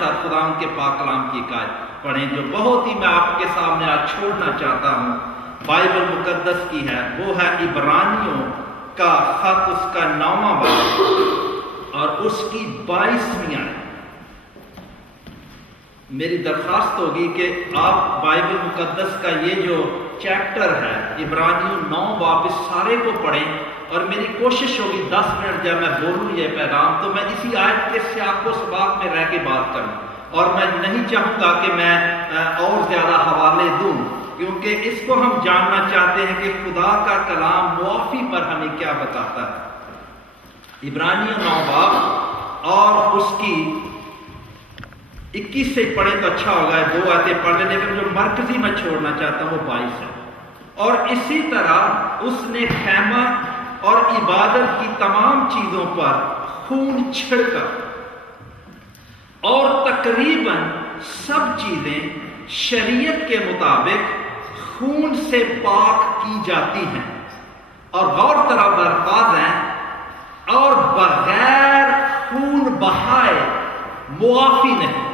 ساتھ خدا کے پاک کلام کی ایک آیت پڑھیں جو بہت ہی میں آپ کے سامنے آج چھوڑنا چاہتا ہوں، بائبل مقدس کی ہے، وہ ہے عبرانیوں کا خط، اس کا 9واں باب اور اس کی 22ویں آیت۔ میری درخواست ہوگی کہ آپ بائبل مقدس کا یہ جو چیپٹر ہے عبرانیوں 9 باب اس سارے کو پڑھیں، اور میری کوشش ہوگی 10 منٹ جب میں بولوں یہ پیغام تو میں اسی آیت کے سیاق و سباق میں رہ کے بات کروں، اور میں نہیں چاہوں گا کہ میں اور زیادہ حوالے دوں، کیونکہ اس کو ہم جاننا چاہتے ہیں کہ خدا کا کلام معافی پر ہمیں کیا بتاتا ہے۔ عبرانیوں 9 باب اور اس کی 21 سے پڑھیں تو اچھا ہوگا، 2 آیتیں پڑھ لیں، لیکن جو مرکزی میں چھوڑنا چاہتا ہوں وہ 22 ہے۔ اور اسی طرح اس نے خیمہ اور عبادت کی تمام چیزوں پر خون چھڑکا، اور تقریباً سب چیزیں شریعت کے مطابق خون سے پاک کی جاتی ہیں، اور غور طرف الفاظ ہیں، اور بغیر خون بہائے معافی نہیں،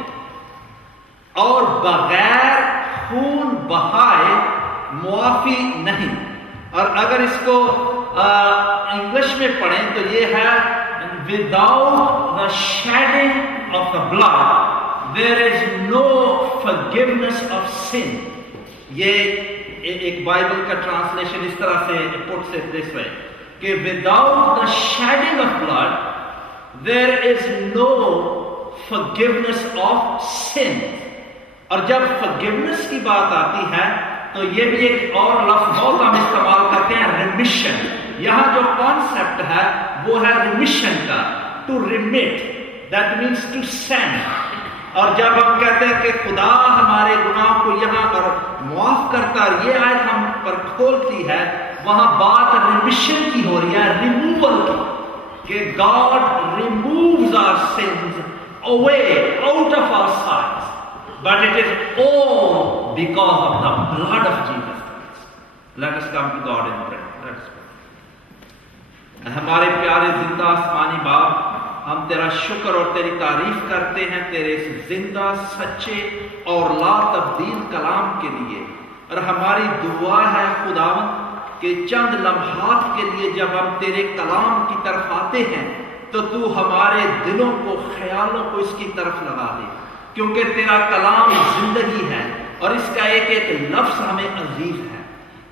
اور بغیر خون بہائے معافی نہیں۔ اور اگر اس کو انگلش میں پڑھیں تو یہ ہے without the shedding of the blood there is no forgiveness of sin۔ یہ ایک بائبل کا ٹرانسلیشن اس طرح سے puts it this way کہ without the shedding of blood there is no forgiveness of sin۔ اور جب forgiveness کی بات آتی ہے تو یہ بھی ایک اور لفظ بہت ہم استعمال کرتے ہیں، ریمیشن۔ یہاں جو کانسیپٹ ہے وہ ہے ریمیشن کا، to remit, that means to send. اور جب ہم کہتے ہیں کہ خدا ہمارے گناہ کو یہاں پر معاف کرتا ہے، یہ آیت ہم پر کھولتی ہے، وہاں بات ریمیشن کی ہو رہی ہے، ریموول کی، کہ God removes our sins away out of our sight, but it is all because of the blood of Jesus Christ. Let us come to God in prayer. Let us pray. ہمارے پیارے زندہ آسمانی باپ، ہم تیرا شکر اور تیری تعریف کرتے ہیں تیرے اس زندہ، سچے اور لا تبدیل کلام کے لیے، اور ہماری دعا ہے خداوند کہ چند لمحات کے لیے جب ہم تیرے کلام کی طرف آتے ہیں تو تو ہمارے دلوں کو، خیالوں کو اس کی طرف لگا دے، کیونکہ تیرا کلام زندگی ہے اور اس کا ایک ایک لفظ ہمیں عزیز ہے۔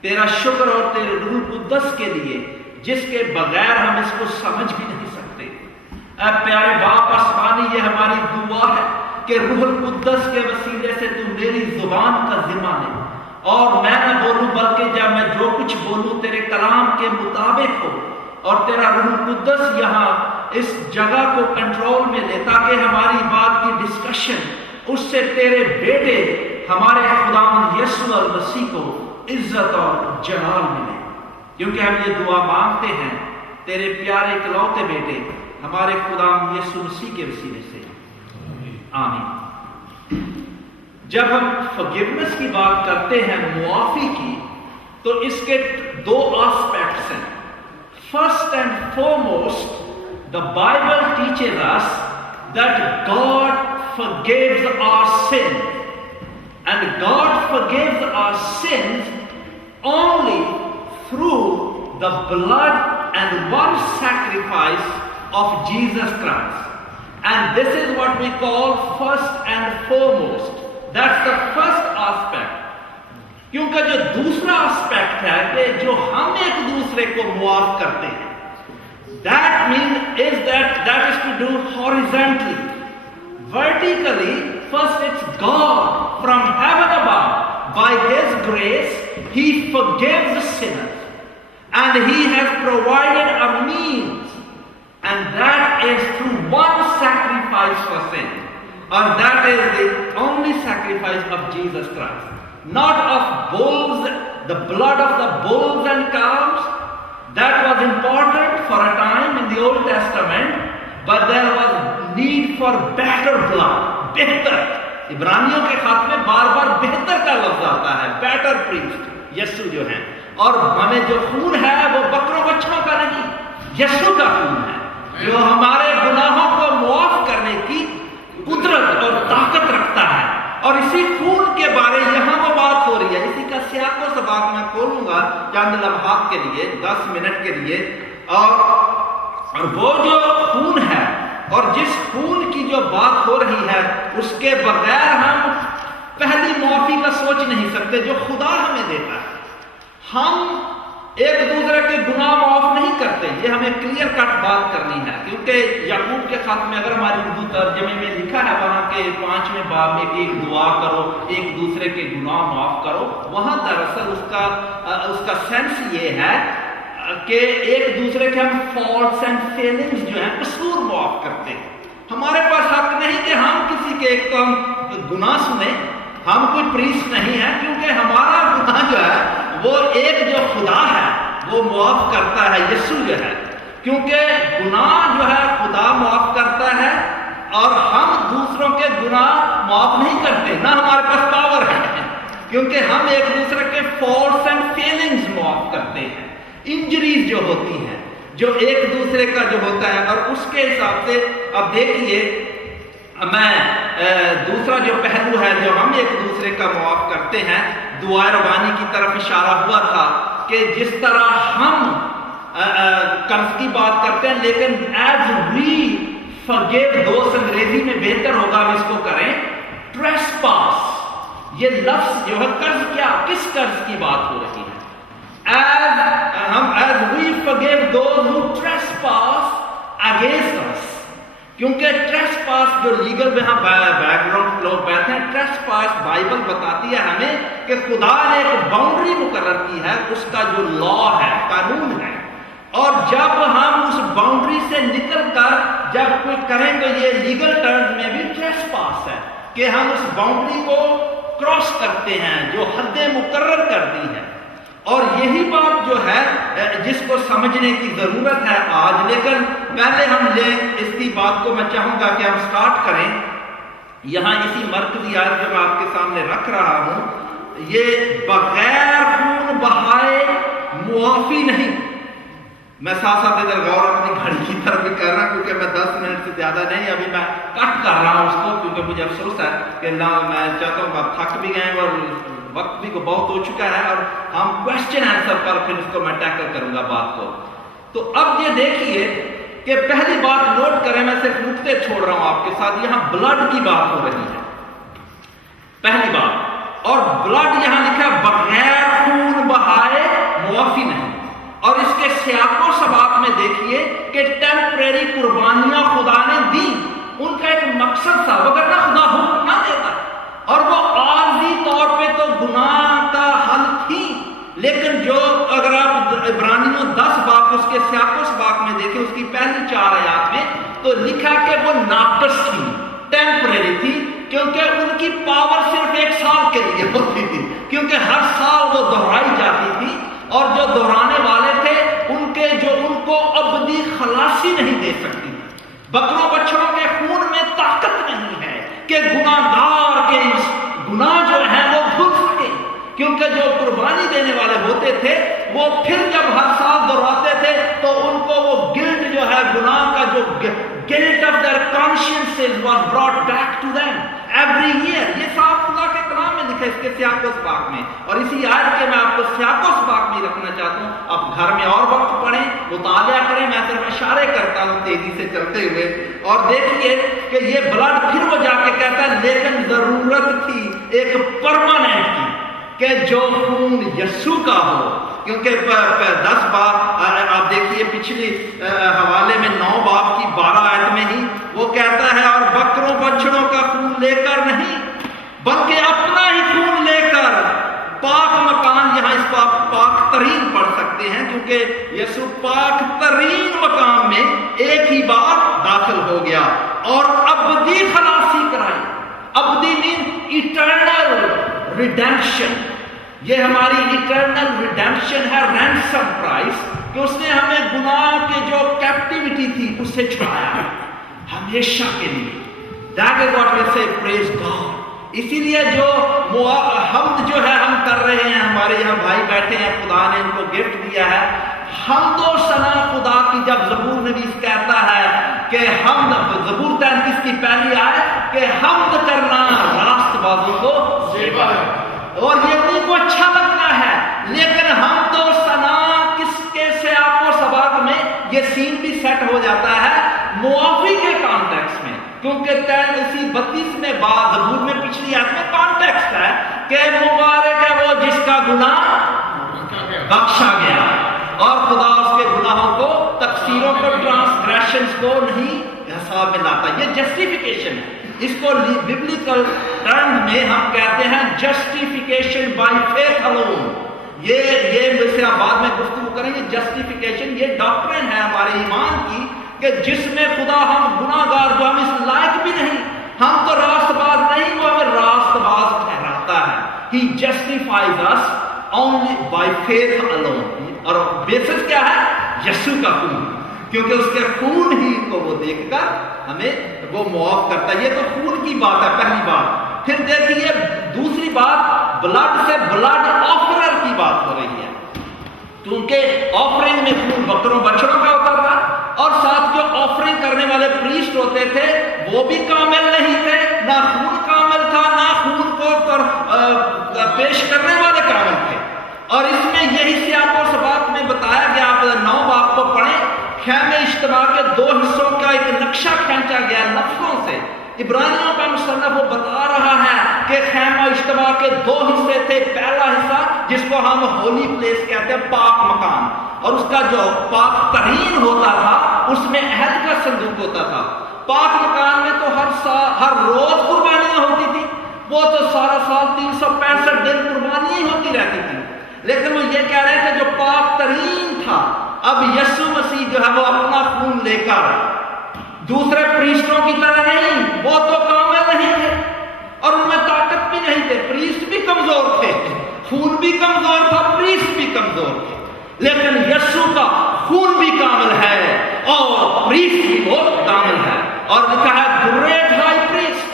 تیرا شکر اور تیرے روح القدس کے لیے جس کے بغیر ہم اس کو سمجھ بھی نہیں سکتے۔ اے پیارے باپ آسمانی، یہ ہماری دعا ہے کہ روح القدس کے وسیلے سے تو میری زبان کا ذمہ لے، اور میں نہ بولوں بلکہ جب میں جو کچھ بولوں تیرے کلام کے مطابق ہو، اور تیرا روح القدس یہاں اس جگہ کو کنٹرول میں لے، تاکہ ہماری بات کی ڈسکشن اس سے تیرے بیٹے ہمارے خداوند یسوع المسیح کو عزت اور جلال ملے، کیونکہ ہم یہ دعا مانگتے ہیں تیرے پیارے اکلوتے بیٹے ہمارے خداوند یسوع مسیح کے وسیلے سے، آمین۔ جب ہم forgiveness کی بات کرتے ہیں، معافی کی، تو اس کے 2 آسپیکٹس ہیں۔ First and foremost, the Bible teaches us that God forgives our sins, and God forgives our sins only through the blood and one sacrifice of Jesus Christ. And this is what we call first and foremost. That's the first aspect. کیونکہ جو دوسرا aspect ہے کہ جو ہم ایک دوسرے کو معاف کرتے ہیں، that is to do horizontally. Vertically, first it's God from heaven above. By His grace, He forgives sinners, and He has provided a means, and that is through one sacrifice for sin, and that is the only sacrifice of Jesus Christ. Not of bulls, the blood of the bulls and calves. That was important for a time in the Old Testament, but there was need for better blood, بہتر۔ عبرانیوں کے خط میں بار بار بہتر کا لفظ آتا ہے، better priest یسوع جو ہیں، اور ہمیں جو خون ہے وہ بکروں بچھوں کا نہیں، یسوع کا خون ہے جو ہمارے گناہوں کو معاف کرنے کی قدرت اور چند لمحات کے لیے، 10 منٹ کے لیے، اور وہ جو خون ہے اور جس خون کی جو بات ہو رہی ہے اس کے بغیر ہم پہلی معافی کا سوچ نہیں سکتے جو خدا ہمیں دیتا ہے۔ ہم ایک دوسرے کے گناہ معاف نہیں کرتے، یہ ہمیں کلیئر کٹ بات کرنی ہے، کیونکہ یعقوب کے خط میں اگر ہماری اردو ترجمے میں لکھا ہے وہاں کے 5ویں باب میں ایک دعا کرو، ایک دوسرے کے گناہ معاف کرو، وہاں دراصل اس کا سینس یہ ہے کہ ایک دوسرے کے ہم فالٹس اینڈ فیلنگز جو ہیں قصور معاف کرتے ہیں۔ ہمارے پاس حق نہیں کہ ہم کسی کے ایک تو ہم گناہ سنیں، ہم کوئی پریسٹ نہیں ہے، کیونکہ ہمارا گناہ جو ہے وہ ایک جو خدا ہے وہ معاف کرتا ہے، یسوع جو ہے، کیونکہ گناہ جو ہے خدا معاف کرتا ہے اور ہم دوسروں کے گناہ معاف نہیں کرتے، نہ ہمارے پاس پاور ہے، کیونکہ ہم ایک دوسرے کے فالٹس اینڈ فیلنگز معاف کرتے ہیں، انجریز جو ہوتی ہیں جو ایک دوسرے کا جو ہوتا ہے۔ اور اس کے حساب سے اب دیکھیے میں دوسرا جو پہلو ہے جو ہم ایک دوسرے کا معاف کرتے ہیں، دعائے ربانی کی طرف اشارہ ہوا تھا کہ جس طرح ہم قرض کی بات کرتے ہیں لیکن ایز وی forgive those، انگریزی میں بہتر ہوگا ہم اس کو کریں trespass۔ یہ لفظ جو ہے قرض، کیا کس قرض کی بات ہو رہی ہے؟ as we forgive those who trespass against us، کیونکہ ٹریسپاس جو لیگل میں ہم بیک گراؤنڈ لوگ بیٹھے ہیں، ٹریسپاس بائبل بتاتی ہے ہمیں کہ خدا نے ایک باؤنڈری مقرر کی ہے، اس کا جو لا ہے، قانون ہے، اور جب ہم اس باؤنڈری سے نکل کر جب کوئی کریں تو یہ لیگل ٹرمز میں بھی ٹریسپاس ہے کہ ہم اس باؤنڈری کو کراس کرتے ہیں جو حدیں مقرر کر دی ہیں۔ اور یہی بات جو ہے جس کو سمجھنے کی ضرورت ہے آج، لیکن پہلے ہم لیں اس کی بات کو، میں چاہوں گا کہ ہم سٹارٹ کریں یہاں اسی مرکزی آیت جو میں آپ کے سامنے رکھ رہا ہوں، یہ بغیر خون بہائے معافی نہیں۔ میں ساتھ ساتھ ادھر غور اپنی گھڑی کی طرف بھی کر رہا ہوں کیونکہ میں 10 منٹ سے زیادہ نہیں، ابھی میں کٹ کر رہا ہوں اس کو کیونکہ مجھے افسوس ہے کہ میں چاہتا ہوں آپ تھک بھی گئے اور وقت بھی بہت ہو چکا ہے، اور ہم کوشچن آنسر پر پھر اس کو میں ٹیکل کروں گا بات کو۔ تو اب یہ دیکھیے کہ پہلی بات نوٹ کریں، میں صرف نقطے چھوڑ رہا ہوں آپ کے ساتھ، یہاں بلڈ کی بات ہو رہی ہے پہلی بات، اور بلڈ یہاں لکھا ہے بغیر خون بہائے معافی نہیں، اور اس کے سیاق و سباق میں دیکھیے کہ ٹیمپریری قربانیاں خدا نے دی، ان کا ایک مقصد تھا، وگرنہ خدا حکم نہ دیتا، اور وہ عارضی طور پہ تو گناہ کا حل تھی، لیکن جو اگر آپ عبرانیوں 10 باب اس کے سیاق و سباق میں دیکھیں اس کی پہلی 4 آیات میں تو لکھا کہ وہ ناقص تھی، ٹیمپریری تھی، کیونکہ ان کی پاور صرف 1 سال کے لیے ہوتی تھی، کیونکہ ہر سال وہ دہرائی جاتی تھی، اور جو دہرانے والے تھے ان کو ابدی خلاصی نہیں دے سکتی تھی۔ بکروں بچڑوں کے خون میں طاقت نہیں ہے کہ گناہگار کے گناہ جو ہیں وہ دھل سکے، کیونکہ جو قربانی دینے والے ہوتے تھے وہ پھر جب ہر سال دہراتے تھے تو ان کو وہ گلٹ جو ہے گناہ کا جو guilt of their consciences was brought back to them every year. یہ صاحب خدا کے کلام میں لکھا ہے اس کے سیاق و سباق میں، اور اسی آیت کے میں آپ کو سیاق و سباق میں رکھنا چاہتا ہوں، آپ گھر میں اور وقت پڑھیں، مطالعہ کریں، میں صرف اشارے کرتا ہوں تیزی سے چلتے ہوئے، اور دیکھیے کہ یہ بلڈ پھر وہ جا کے کہتا ہے لیکن ضرورت تھی ایک پرماننٹ کی کہ جو خون یسوع کا ہو، کیونکہ 10 باب آپ دیکھیے پچھلی حوالے میں 9 باب کی 12 آیت میں ہی وہ کہتا ہے اور بکروں بچڑوں کا خون لے کر نہیں بلکہ اپنا ہی خون لے کر پاک مکان، یہاں اس کو آپ پاک ترین پڑھ سکتے ہیں کیونکہ یسوع پاک ترین مقام میں ایک ہی بار داخل ہو گیا اور ابدی خلاصی کرائی۔ ابدی مین ایٹرنل ریڈیمپشن، یہ ہماری ایٹرنل ریڈیمپشن ہے، رینسم پرائس، کہ اس نے ہمیں گناہ کے جو کیپٹیوٹی تھی اس سے چھڑایا ہمیشہ کے لیے۔ That is what we say, praise God۔ اسی لیے جو حمد جو ہے ہم کر رہے ہیں، ہمارے یہاں بھائی بیٹھے ہیں، خدا نے ان کو گفٹ دیا ہے، حمد و ثنا خدا کی۔ جب زبور نویس کہتا ہے کہ حمد، زبور 33 کی پہلی آیت کہ حمد کرنا راست بازوں کو زیبا ہے، اور یہ انہیں کو اچھا لگتا ہے لیکن ہم تو سنا کس کے سے آپ کو سبق میں یہ سین بھی سیٹ ہو جاتا ہے معافی کے کانٹیکس میں، کیونکہ اسی 32 میں بعد زبور میں پچھلی آیت میں کانٹیکسٹ ہے کہ مبارک ہے وہ جس کا گناہ بخشا گیا اور خدا اس کے گناہوں کو، تقصیروں کو، ٹرانسگریشنز کو نہیں حساب میں لاتا۔ یہ جسٹیفیکیشن ہے، اس کو ببلیکل ٹرم میں ہم کہتے ہیں جسٹیفیکیشن بائی فیتھ الون۔ یہ سے آپ بعد میں گفتگو کریں گے۔ جسٹیفیکیشن یہ ڈاکٹرن ہے ہمارے ایمان کی کہ جس میں خدا ہم گناہ گار جو ہم اس لائق بھی نہیں، ہم تو راست باز نہیں، وہ ہمیں راست باز ٹھہراتا ہے۔ He justifies us only by faith alone۔ اور بیسس کیا ہے؟ یسوع کا خون، کیونکہ اس کے خون ہی کو وہ دیکھ کر ہمیں وہ معاف کرتا ہے۔ یہ تو خون کی بات ہے، پہلی بات۔ پھر دیکھیے دوسری بات، بلڈ سے بلڈ آفرر کی بات ہو رہی ہے، کیونکہ آفرنگ میں خون بکروں بچڑوں کا ہوتا تھا، اور ساتھ جو آفرنگ کرنے والے پریسٹ ہوتے تھے وہ بھی کامل نہیں تھے، نہ خون کامل تھا نہ خون کو پیش کرنے والے کامل تھے۔ اور اس میں یہی سیاق و سباق میں بتایا گیا، آپ 9 باب کو پڑھیں، خیمہ اجتماع کے 2 حصوں کا ایک نقشہ کھینچا گیا لفظوں سے۔ عبرانیوں کا مصنف وہ بتا رہا ہے کہ خیمہ اجتماع کے 2 حصے تھے۔ پہلا حصہ جس کو ہم ہولی پلیس کہتے ہیں، پاک مکان، اور اس کا جو پاک ترین ہوتا تھا اس میں عہد کا صندوق ہوتا تھا۔ پاک مکان میں تو ہر روز قربانیاں ہوتی تھی، وہ تو سارا سال 365 دن قربانیاں ہی ہوتی رہتی تھی، لیکن وہ یہ کہہ رہے تھے جو پاک ترین تھا، اب یسوع مسیح جو ہے وہ اپنا خون لے کر دوسرے پریسٹوں کی طرح نہیں، وہ تو کامل نہیں تھے اور ان میں طاقت بھی نہیں تھے، پریسٹ بھی کمزور تھے، خون بھی کمزور تھا، پریسٹ بھی کمزور تھے، لیکن یسوع کا خون بھی کامل ہے اور پریسٹ بھی وہ کامل ہے، اور لکھا ہے گریٹ ہائی پریسٹ۔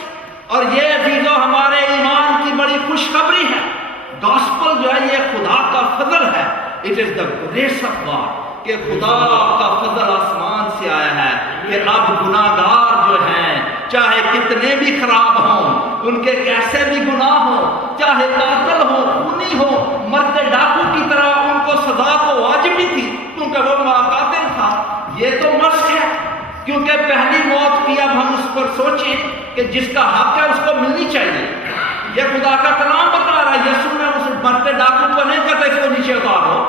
اور یہ عزیزو ہمارے ایمان کی بڑی خوشخبری ہے، گاسپل جو ہے یہ خدا کا فضل ہے، it is the grace of God, کہ خدا کا فضل آسمان سے آیا ہے کہ اب گناہ گار جو ہیں چاہے کتنے بھی خراب ہوں، ان کے کیسے بھی گناہ ہوں، چاہے قاتل ہو، خونی ہو، مرتے ڈاکو کی طرح، ان کو سزا تو واجب ہی تھی کیونکہ وہ قاتل تھا، یہ تو مشق ہے، کیونکہ پہلی موت کی اب ہم اس پر سوچیں کہ جس کا حق ہے اس کو ملنی چاہیے۔ یہ خدا کا کلام بتا رہا ہے، یسوع نے اس مرتے ڈاکو کو نہیں کہتا اس کو نیچے اتارو،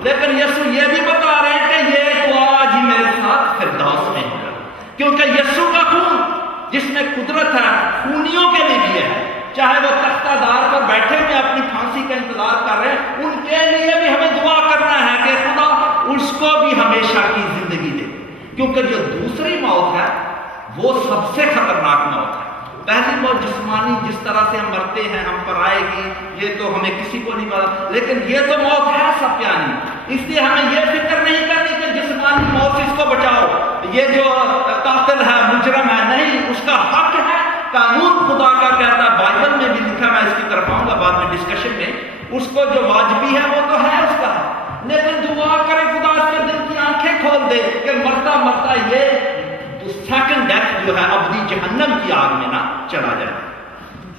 لیکن یسوع یہ بھی بتا رہے ہیں کہ یہ تو آج ہی میرے ساتھ فردوس میں ہے، کیونکہ یسوع کا خون جس میں قدرت ہے خونیوں کے لیے بھی ہے، چاہے وہ تختہ دار پر بیٹھے ہوئے اپنی پھانسی کا انتظار کر رہے ہیں، ان کے لیے بھی ہمیں دعا کرنا ہے کہ خدا اس کو بھی ہمیشہ کی زندگی دے، کیونکہ جو دوسری موت ہے وہ سب سے خطرناک موت ہے۔ پہلی موت جسمانی جس طرح سے ہم مرتے ہیں ہم پر آئے گی، یہ تو ہمیں کسی کو نہیں پتا، لیکن یہ تو موت ہے سب پیانی، اس لیے ہمیں یہ فکر نہیں کرنی کہ جسمانی موت سے اس کو بچاؤ، یہ جو قاتل ہے مجرم ہے، نہیں، اس کا حق ہے، قانون خدا کا کہتا ہے، بائبل میں بھی لکھا، میں اس کی طرف آؤں گا بعد میں ڈسکشن میں، اس کو جو واجبی ہے وہ تو ہے اس کا، لیکن دعا کرے خدا اس کے دل کی آنکھیں کھول دے کہ مرتا مرتا یہ سیکنڈ ڈیتھ جو ہے ابدی جہنم کی آگ میں نہ چلا جائے۔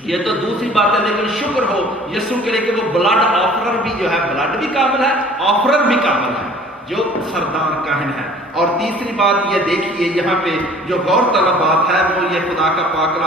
یہ تو دوسری بات ہے، لیکن شکر ہو یسوع کے لیے کہ وہ بلڈ آفرر بھی جو ہے، بلڈ بھی کامل ہے، آفرر بھی کامل ہے، جو سردار کاہن ہے۔ اور تیسری بات یہ دیکھیے یہاں پہ جو غور طلب بات ہے وہ یہ خدا کا پاک